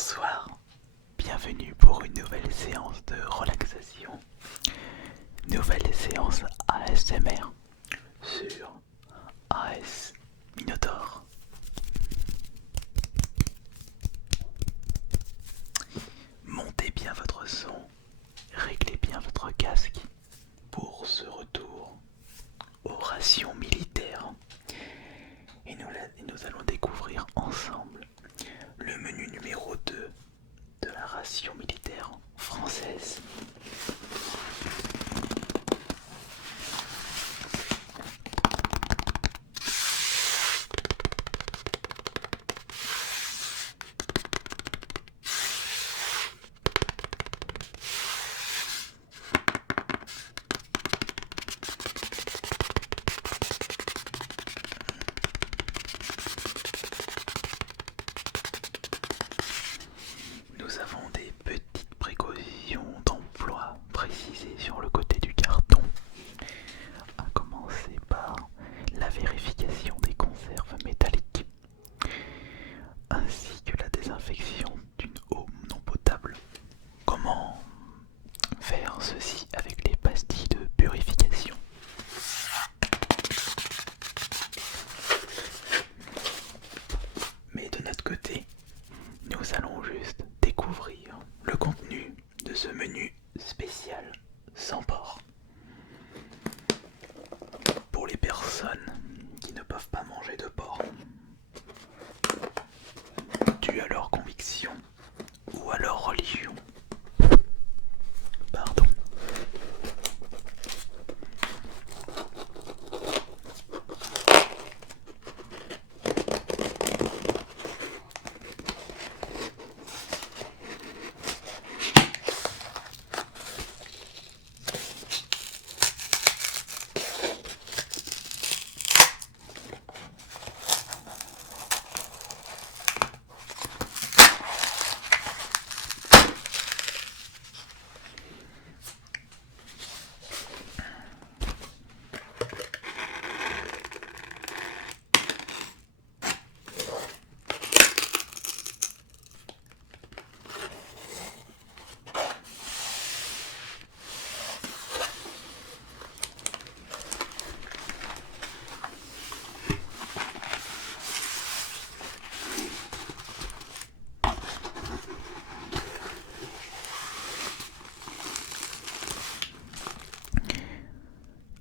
Bonsoir, bienvenue pour une nouvelle séance de relaxation, nouvelle séance ASMR sur AS Minotaur. Montez bien votre son, réglez bien votre casque pour ce retour aux rations militaires. Et nous allons découvrir ensemble le menu numéro 2 de la ration militaire française. Nous avons des petites précautions d'emploi précisées sur le côté du carton, à commencer par la vérification des conserves métalliques, ainsi que la désinfection d'une eau non potable. Comment faire ceci avec les pastilles de purification? Mais de notre côté, nous allons juste découvrir le contenu de ce menu spécial sans porc. Pour les personnes qui ne peuvent pas manger de porc, dû à leur conviction ou à leur religion. Pardon.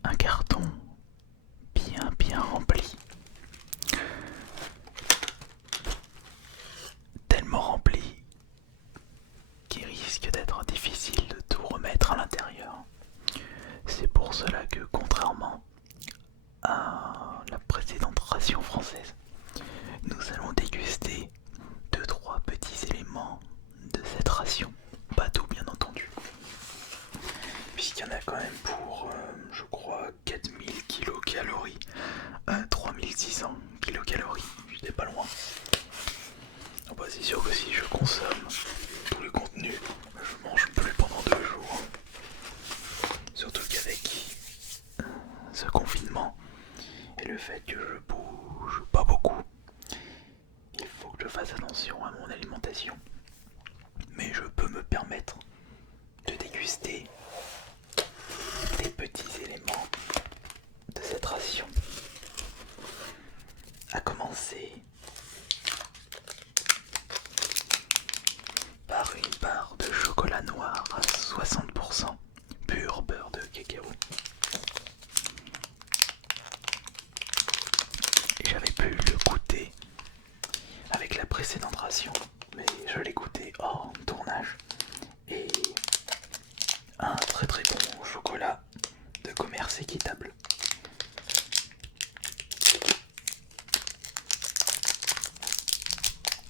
Un carton bien rempli, tellement rempli qu'il risque d'être difficile de tout remettre à l'intérieur. C'est pour cela que, contrairement à la précédente ration française, nous allons déguster 2-3 petits éléments de cette ration. Pas tout, bien entendu, puisqu'il y en a quand même pour, je crois, 4000 kilocalories, 3600 kilocalories, j'étais pas loin. Oh bah c'est sûr que si je consomme tout le contenu, je mange plus pendant 2 jours. Surtout qu'avec ce confinement et le fait que je bouge pas beaucoup, il faut que je fasse attention à mon alimentation. Mais je peux me permettre de déguster des petits éléments de cette ration. À commencer par une barre de chocolat noir à 60% pur beurre de cacao. Et j'avais pu le goûter avec la précédente ration, mais je l'ai goûté hors tournage. Et un très bon chocolat de commerce équitable.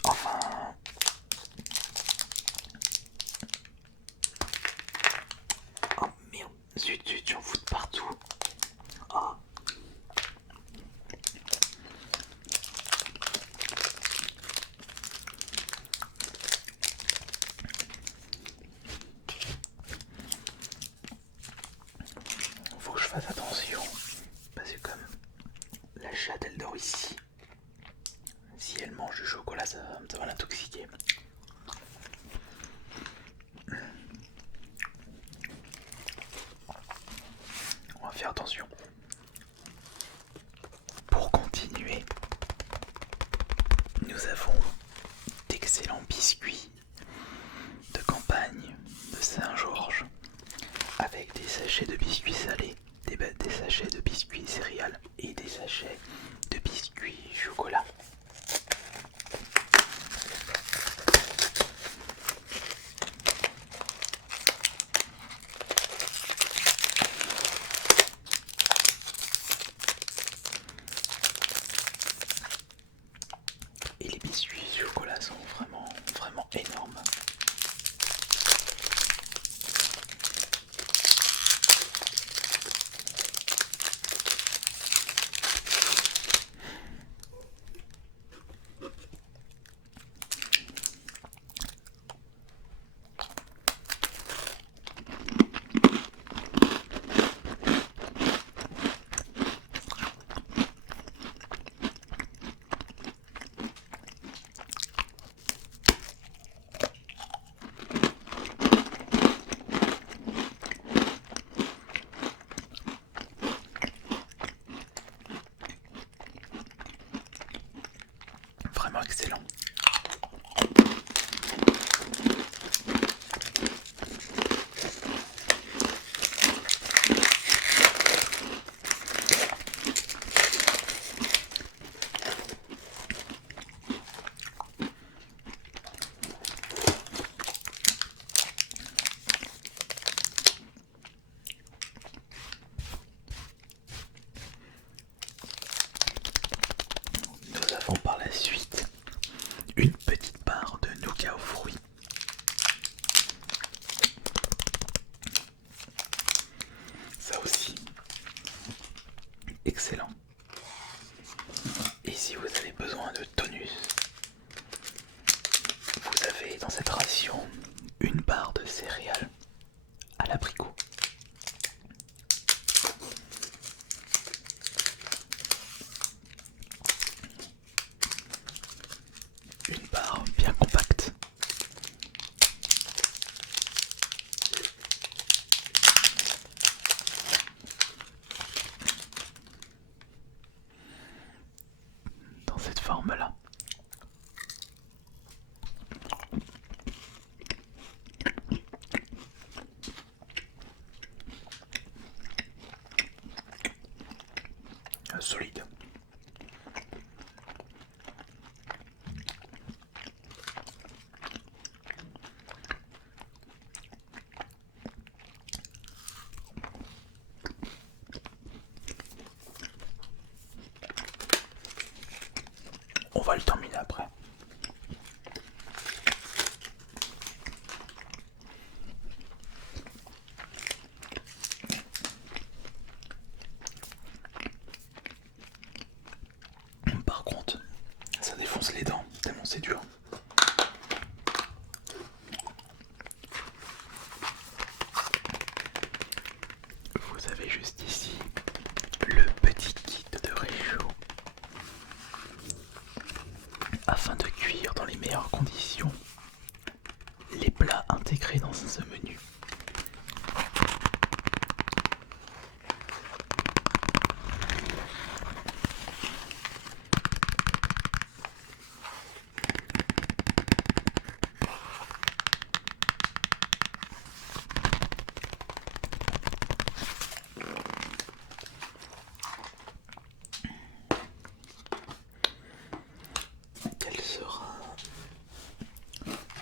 Enfin, oh merde, zut, j'en fous de partout. Oh. Faut que je fasse attention, parce que comme la chatte elle dort ici, si elle mange du chocolat ça va l'intoxiquer. excellent biscuit de campagne de Saint-Georges avec des sachets de biscuits salés, des sachets de biscuits céréales et des sachets de biscuits chocolat. Et les biscuits chocolat sont vraiment énormes. Vraiment excellent. Nous avons par la suite une petite barre de nougat aux fruits. Ça aussi, excellent. Et si vous avez besoin de tonus, vous avez dans cette ration une barre de céréales à l'abricot. Une barre bien compacte. Dans cette forme-là. Solide. On va le terminer après. Par contre, ça défonce les dents, tellement c'est dur. Vous avez juste ici le petit kit de réchaud afin de cuire dans les meilleures conditions les plats intégrés dans ce menu. Quel sera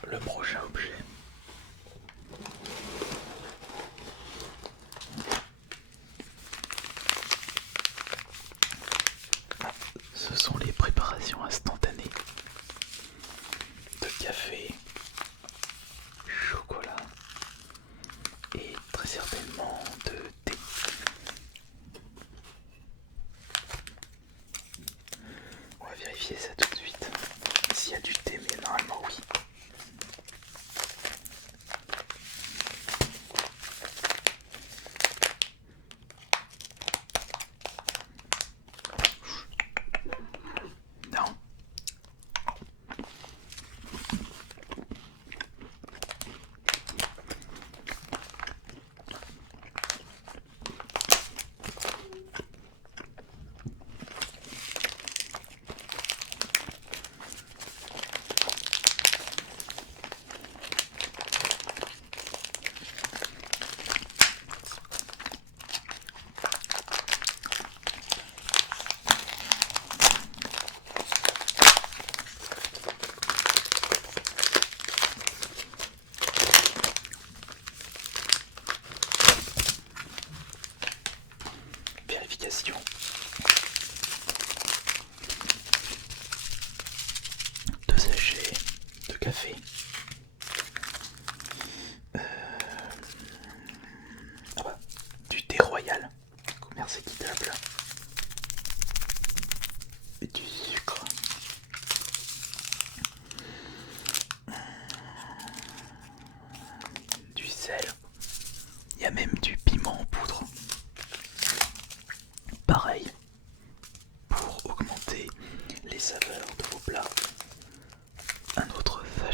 le prochain objet? Ce sont les préparations instantanées de café, chocolat et très certainement de thé. On va vérifier ça tout de suite. S'il y a du thé, mais normalement oui.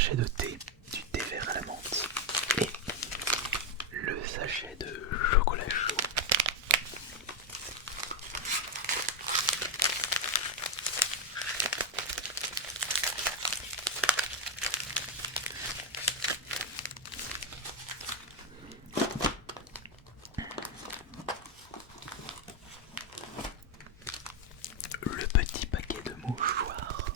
sachet de thé, du thé vert à la menthe et le sachet de chocolat chaud. Le petit paquet de mouchoirs.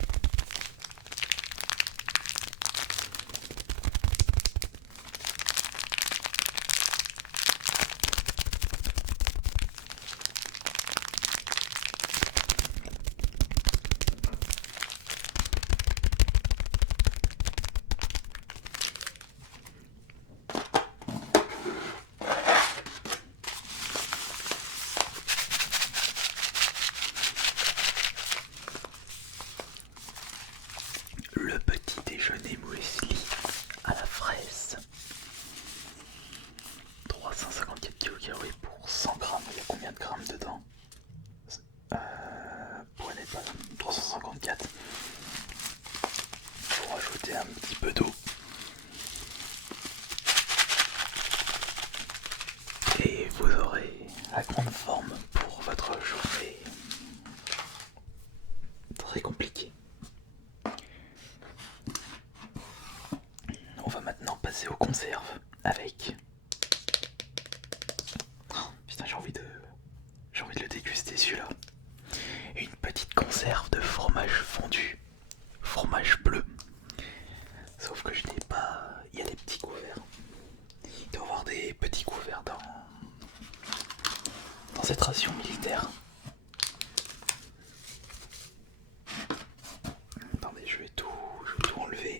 Le petit déjeuner muesli à la fraise. 354 kcal pour 100 grammes. Il y a combien de grammes dedans? Pour n'est pas 354. Faut rajouter un petit peu d'eau. Et vous aurez la grande forme pour votre journée. Très compliqué. On va maintenant passer aux conserves avec... Oh, putain, j'ai envie de le déguster celui-là. Une petite conserve de fromage fondu, fromage bleu. Sauf que je n'ai pas... Il y a des petits couverts. Il doit y avoir des petits couverts dans cette ration militaire. Attendez, je vais tout enlever.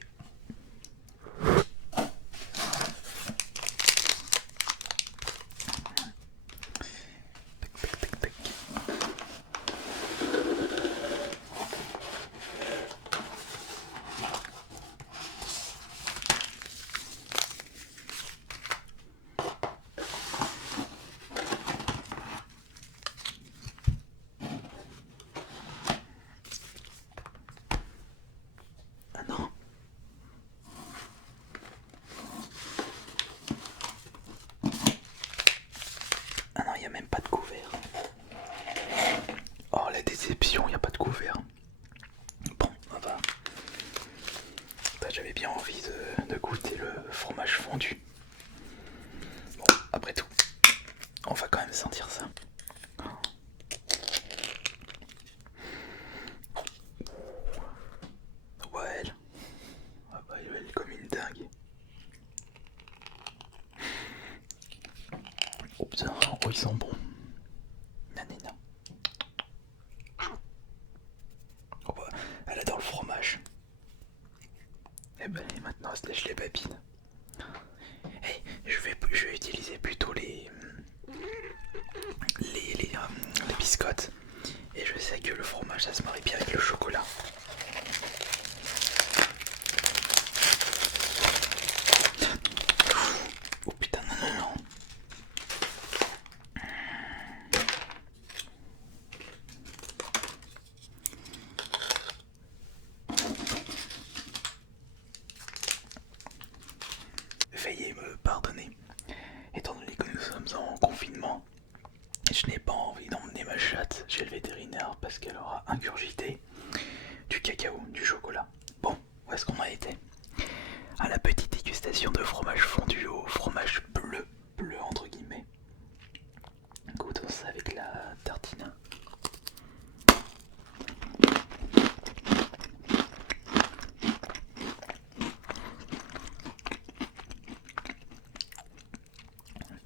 Ah non. Ah non, il n'y a même pas de couvert. Oh la déception, il n'y a pas de couvert. Bon, on va... J'avais bien envie de goûter le fromage fondu. Bon, après tout, on va quand même sentir ça. Ouais, elle. Ah bah, elle est comme une dingue. Oh putain, oh, ils sont bons. Nanana. Oh bah, elle adore le fromage. Et ben maintenant elle se lèche les babines. Hey, je vais utiliser plutôt les biscottes. Et je sais que le fromage ça se marie bien avec le chocolat. Oh putain, non. Veuillez me pardonner, étant donné que nous sommes en confinement, je n'ai pas envie d'emmener ma chatte chez le vétérinaire parce qu'elle aura ingurgité du cacao, du chocolat. Bon, où est-ce qu'on a été? À la petite dégustation de fromage fondu au fromage bleu entre guillemets. Goûtons ça avec la tartine.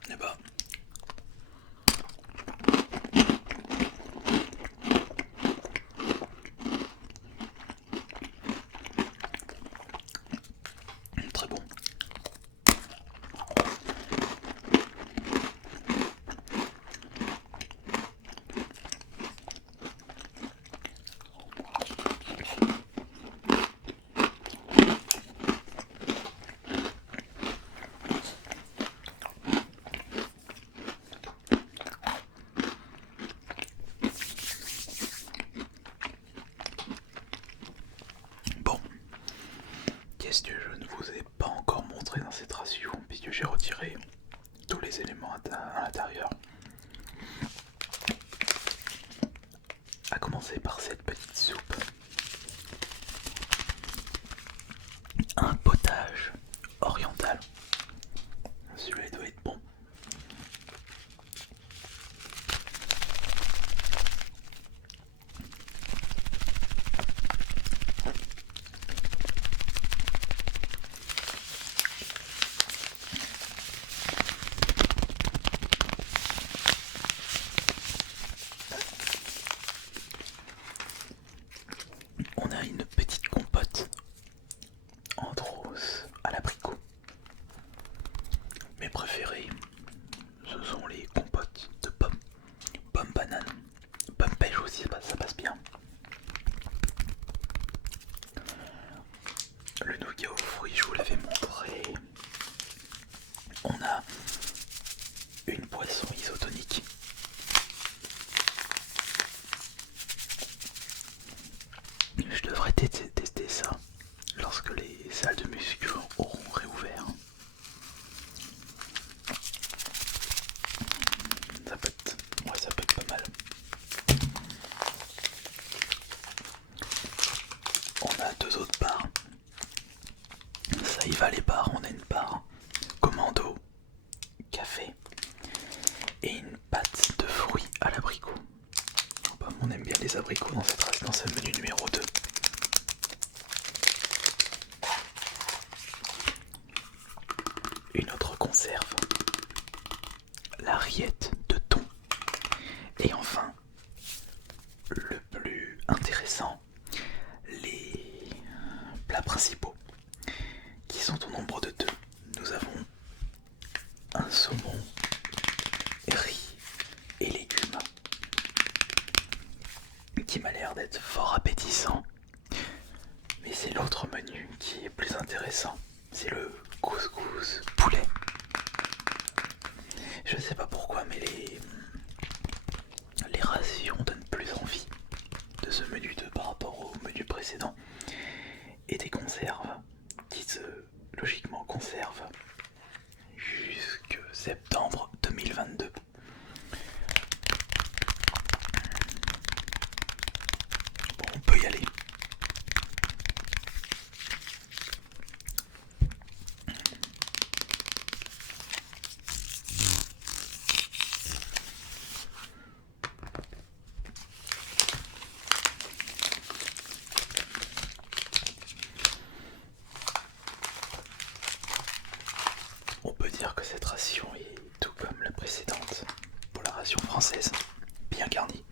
Et bah, vous ai pas encore montré dans cette ration, puisque j'ai retiré tous les éléments à l'intérieur. À commencer par cette petite soupe. Un potage oriental. Celui-là doit être bon. On a une petite compote Andros à l'abricot. Mes préférés, ce sont les compotes de pommes, pommes bananes, pommes pêche aussi, ça passe bien. Le nougat aux fruits, je vous l'avais montré. On a une boisson isotonique. Je devrais tester ça lorsque les salles de muscu auront réouvert. Ça peut être pas mal. On a deux autres barres. Ça y va les barres, on a une barre commando café et une pâte de fruits à l'abricot. On aime bien les abricots dans ce menu numéro 2. Une autre conserve, la rillette de thon. Et enfin, le plus intéressant, les plats principaux, qui sont au nombre de 2. Nous avons un saumon, riz et légumes, qui m'a l'air d'être fort appétissant. Mais c'est l'autre menu qui est plus intéressant, c'est le couscous poulet. Je sais pas pourquoi, mais les rations donnent plus envie de ce menu 2 par rapport au menu précédent. Et des conserves qui logiquement conservent jusque septembre 2022. Bon, on peut y aller. On peut dire que cette ration est tout comme la précédente, pour la ration française, bien garnie,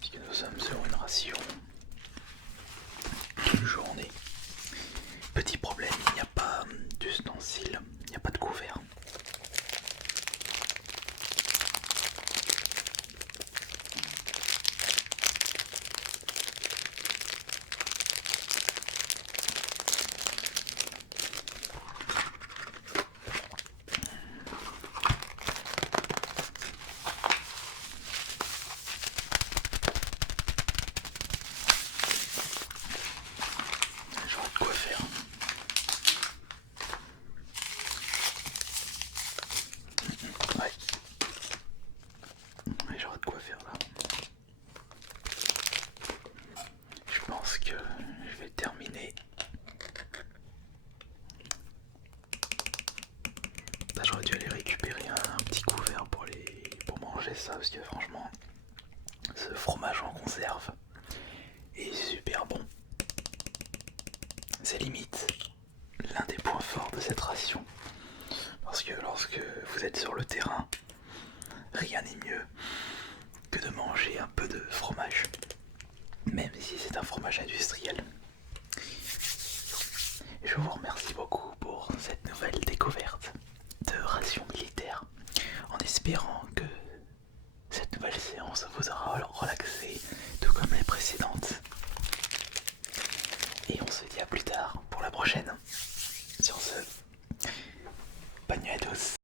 puisque nous sommes sur une ration d'une journée. Petit problème, il n'y a pas d'ustensile, il n'y a pas de couvert. J'aurais de quoi faire. Ouais. Ouais, j'aurais de quoi faire là. Je pense que je vais terminer. Là, j'aurais dû aller récupérer un petit couvert pour manger ça, parce que franchement, ce fromage en conserve est super bon. C'est limite l'un des points forts de cette ration. Parce que lorsque vous êtes sur le terrain, rien n'est mieux que de manger un peu de fromage. Même si c'est un fromage industriel. Je vous remercie beaucoup pour cette nouvelle découverte de ration militaire, en espérant que cette nouvelle séance vous aura relaxé, tout comme les précédentes. Et on se dit à plus tard pour la prochaine. Sur ce, bonne nuit à tous.